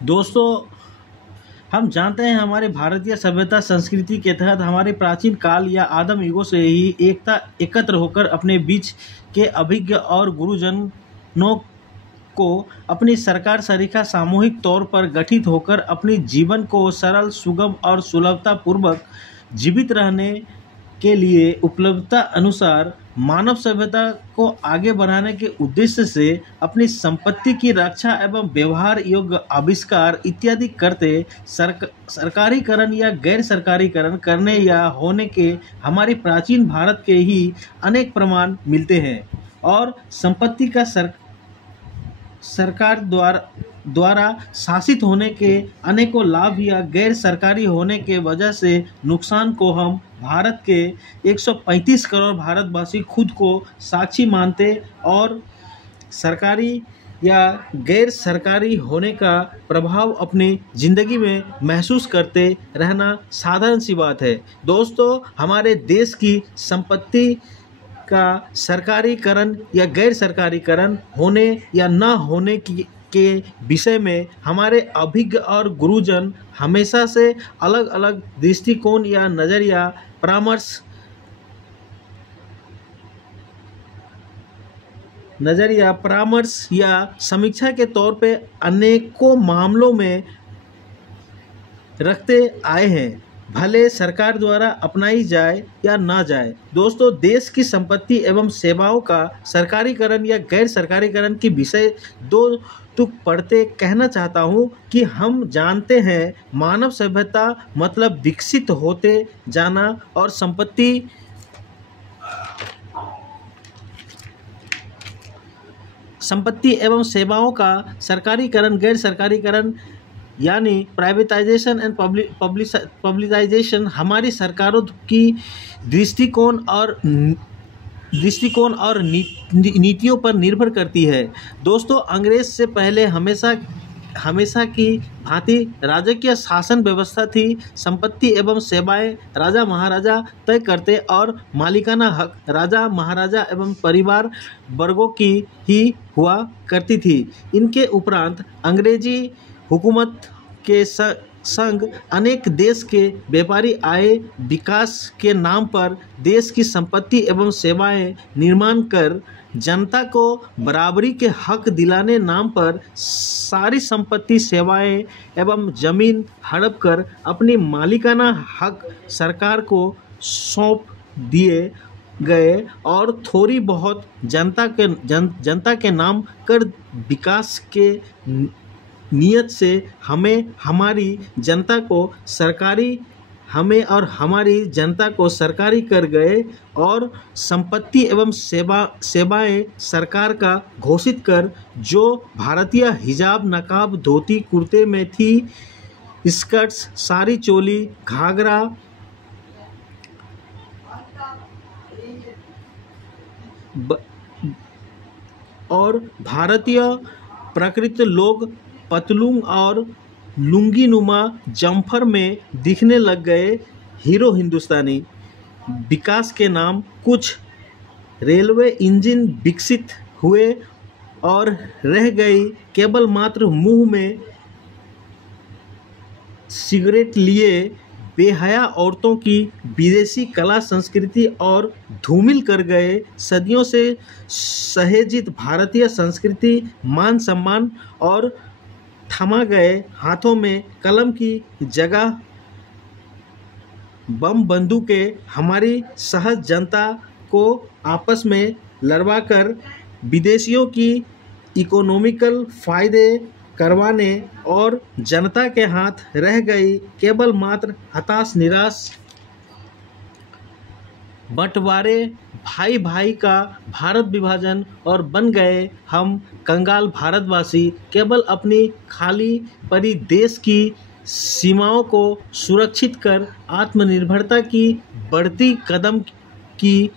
दोस्तों, हम जानते हैं हमारे भारतीय सभ्यता संस्कृति के तहत हमारे प्राचीन काल या आदिम युगों से ही एकता एकत्र होकर अपने बीच के अभिज्ञ और गुरुजनों को अपनी सरकार सरीखा सामूहिक तौर पर गठित होकर अपनी जीवन को सरल सुगम और सुलभता पूर्वक जीवित रहने के लिए उपलब्धता अनुसार मानव सभ्यता को आगे बढ़ाने के उद्देश्य से अपनी संपत्ति की रक्षा एवं व्यवहार योग्य आविष्कार इत्यादि करते सरकारीकरण या गैर सरकारीकरण करने या होने के हमारी प्राचीन भारत के ही अनेक प्रमाण मिलते हैं। और संपत्ति का सरकार द्वारा शासित होने के अनेकों लाभ या गैर सरकारी होने के वजह से नुकसान को हम भारत के 135 करोड़ भारतवासी खुद को साक्षी मानते और सरकारी या गैर सरकारी होने का प्रभाव अपनी ज़िंदगी में महसूस करते रहना साधारण सी बात है। दोस्तों, हमारे देश की संपत्ति का सरकारीकरण या गैर सरकारीकरण होने या न होने के विषय में हमारे अभिज्ञ और गुरुजन हमेशा से अलग अलग दृष्टिकोण या नज़रिया परामर्श या समीक्षा के तौर पे अनेकों मामलों में रखते आए हैं, भले सरकार द्वारा अपनाई जाए या ना जाए। दोस्तों, देश की संपत्ति एवं सेवाओं का सरकारीकरण या गैर सरकारीकरण के विषय दो तुक पढ़ते कहना चाहता हूँ कि हम जानते हैं मानव सभ्यता मतलब विकसित होते जाना और संपत्ति एवं सेवाओं का सरकारीकरण गैर सरकारीकरण यानी प्राइवेटाइजेशन एंड पब्लिकाइजेशन हमारी सरकारों की दृष्टिकोण और नीतियों पर निर्भर करती है। दोस्तों, अंग्रेज से पहले हमेशा की भांति राजकीय शासन व्यवस्था थी। संपत्ति एवं सेवाएं राजा महाराजा तय करते और मालिकाना हक राजा महाराजा एवं परिवार वर्गों की ही हुआ करती थी। इनके उपरांत अंग्रेजी हुकूमत के संग अनेक देश के व्यापारी आए, विकास के नाम पर देश की संपत्ति एवं सेवाएं निर्माण कर जनता को बराबरी के हक दिलाने नाम पर सारी संपत्ति सेवाएं एवं जमीन हड़प कर अपनी मालिकाना हक सरकार को सौंप दिए गए और थोड़ी बहुत जनता के नाम कर विकास के नियत से हमें और हमारी जनता को सरकारी कर गए और संपत्ति एवं सेवाएं सरकार का घोषित कर जो भारतीय हिजाब नकाब धोती कुर्ते में थी, स्कर्ट्स साड़ी चोली घाघरा और भारतीय प्रकृति लोग पतलून और लुंगी नुमा जम्फर में दिखने लग गए। हीरो हिंदुस्तानी विकास के नाम कुछ रेलवे इंजन विकसित हुए और रह गई केवल मात्र मुंह में सिगरेट लिए बेहया औरतों की विदेशी कला संस्कृति और धूमिल कर गए सदियों से सहेजित भारतीय संस्कृति मान सम्मान और थमा गए हाथों में कलम की जगह बम बंदूकें हमारी सहज जनता को आपस में लड़वाकर विदेशियों की इकोनॉमिकल फायदे करवाने और जनता के हाथ रह गई केवल मात्र हताश निराश बंटवारे भाई भाई का भारत विभाजन और बन गए हम कंगाल भारतवासी केवल अपनी खाली पड़ी देश की सीमाओं को सुरक्षित कर आत्मनिर्भरता की बढ़ती कदम की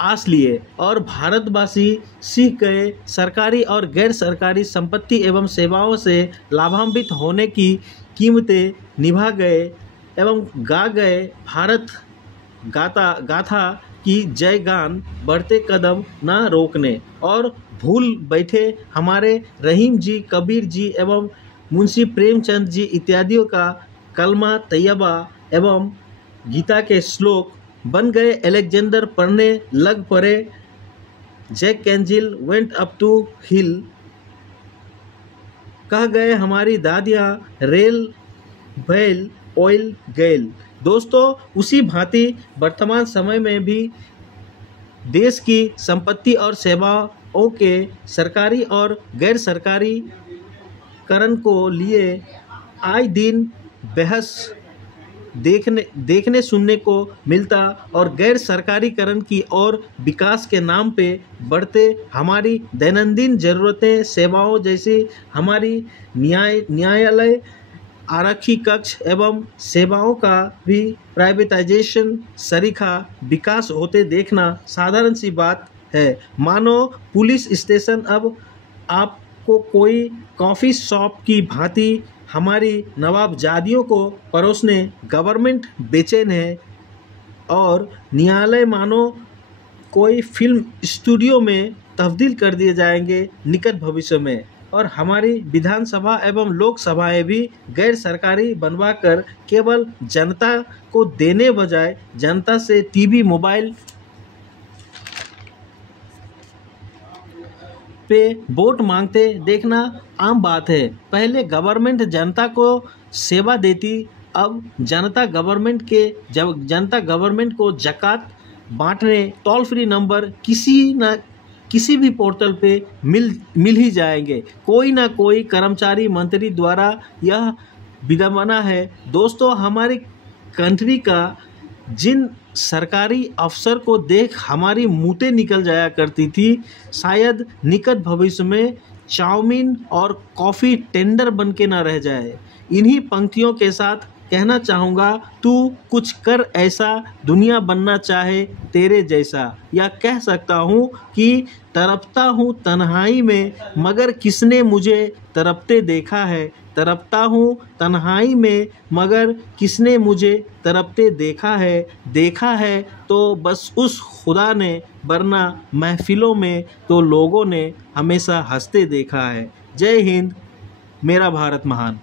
आस लिए और भारतवासी सीख गए सरकारी और गैर सरकारी संपत्ति एवं सेवाओं से लाभान्वित होने की कीमतें निभा गए एवं गा गए भारत गाथा की जय गान बढ़ते कदम न रोकने और भूल बैठे हमारे रहीम जी कबीर जी एवं मुंशी प्रेमचंद जी इत्यादियों का कलमा तैयबा एवं गीता के श्लोक बन गए। अलेक्जेंडर पढ़ने लग पड़े। जैक कैंजिल वेंट अप टू हिल, कह गए हमारी दादियाँ रेल बैल ऑयल गैल। दोस्तों, उसी भांति वर्तमान समय में भी देश की संपत्ति और सेवाओं के सरकारी और गैर सरकारी करण को लिए आए दिन बहस देखने सुनने को मिलता और गैर सरकारीकरण की और विकास के नाम पे बढ़ते हमारी दैनंदिन ज़रूरतें, सेवाओं जैसे हमारी न्यायालय, आरक्षी कक्ष एवं सेवाओं का भी प्राइवेटाइजेशन सरीखा विकास होते देखना साधारण सी बात है। मानो पुलिस स्टेशन अब आपको कोई कॉफ़ी शॉप की भांति हमारी नवाबजादियों को परोसने गवर्नमेंट बेचैन है और न्यायालय मानो कोई फिल्म स्टूडियो में तब्दील कर दिए जाएंगे निकट भविष्य में। और हमारी विधानसभा एवं लोकसभाएं भी गैर सरकारी बनवाकर केवल जनता को देने बजाय जनता से टीवी मोबाइल पे वोट मांगते देखना आम बात है। पहले गवर्नमेंट जनता को सेवा देती, अब जनता गवर्नमेंट को ज़कात बांटने टोल फ्री नंबर किसी भी पोर्टल पे मिल ही जाएंगे। कोई ना कोई कर्मचारी मंत्री द्वारा यह विडंबना है। दोस्तों, हमारी कंट्री का जिन सरकारी अफसर को देख हमारी मूतें निकल जाया करती थी, शायद निकट भविष्य में चाउमीन और कॉफ़ी टेंडर बन के ना रह जाए। इन्हीं पंक्तियों के साथ कहना चाहूँगा, तू कुछ कर ऐसा दुनिया बनना चाहे तेरे जैसा। या कह सकता हूँ कि तड़पता हूँ तन्हाई में मगर किसने मुझे तड़पते देखा है। तड़पता हूँ तन्हाई में मगर किसने मुझे तड़पते देखा है तो बस उस खुदा ने, वरना महफिलों में तो लोगों ने हमेशा हंसते देखा है। जय हिंद, मेरा भारत महान।